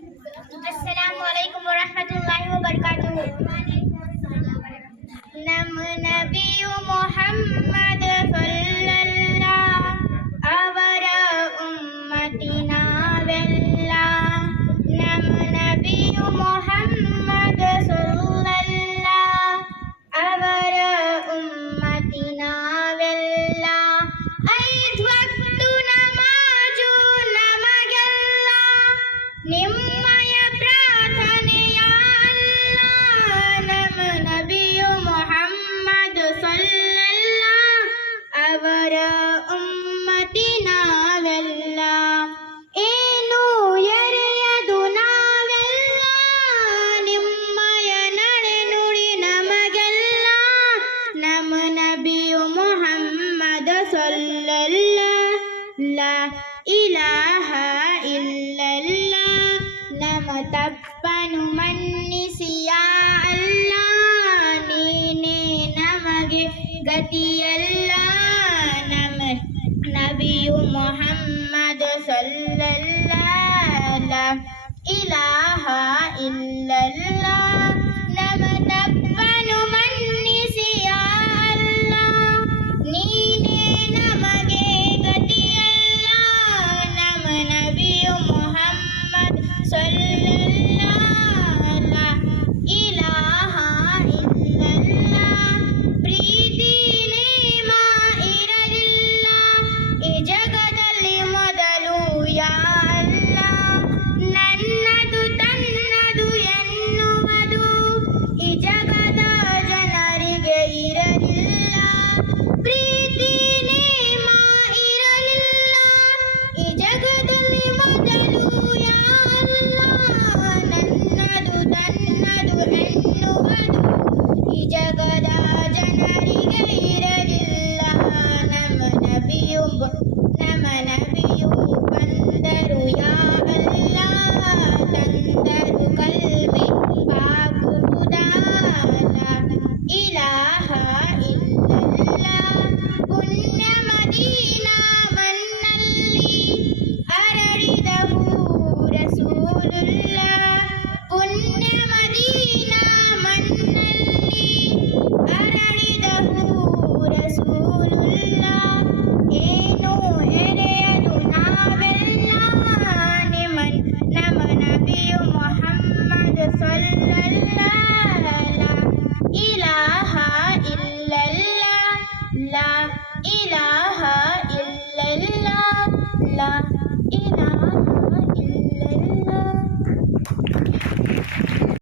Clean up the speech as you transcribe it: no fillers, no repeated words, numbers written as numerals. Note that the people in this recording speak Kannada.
Assalamualaikum warahmatullahi wabarakatuh. Nama Nabi Muhammad sallallahu ಅವರ ಉಮ್ಮತಿನ ವೆಲ್ಲ. ನಮ್ಮ ನಬಿಯು ಮುಹಮ್ಮದ್ ಸಲ್ಲಲ್ಲಾಹು ಅವರ ಉಮ್ಮತಿನ ವೆಲ್ಲ. 5 ವಕ್ತು ನಮಾಜು ನಮಗೆಲ್ಲ ನಿಮ್ಮಯ ಪ್ರಾರ್ಥನೆಯ ಅಲ್ಲ. ನಮ್ಮ ನಬಿಯು ಮುಹಮ್ಮದ್ ಸಲ್ಲಲ್ಲಾಹು ಅವರ ಉಮ್ಮತಿ ನಾವೆಲ್ಲ. ಏನು ಎರೆಯದು ನಾವೆಲ್ಲ ನಿಮ್ಮಯ ನಡೆ ನುಡಿ ನಮಗೆಲ್ಲ. ನಮ್ಮ ನಬಿಯು ಮುಹಮ್ಮದ್ ಸಲ್ಲಲ್ಲಾಹು ಲಾ ಇಲಾಹ ಇಲ್ಲಲ್ಲಾಹ್. ನಮ್ಮ ತಪ್ಪನು ಮನ್ನಿಸಿ ಯಾ ಅಲ್ಲಾಹ್ ನೀನೇ ನಮಗೆ ಗತಿಯಲ್ಲ. ನಮ್ಮ ನಬಿಯು ಮುಹಮ್ಮದ್ ಸಲ್ಲಲ್ಲಾಹು ಲಾ ಇಲಾಹ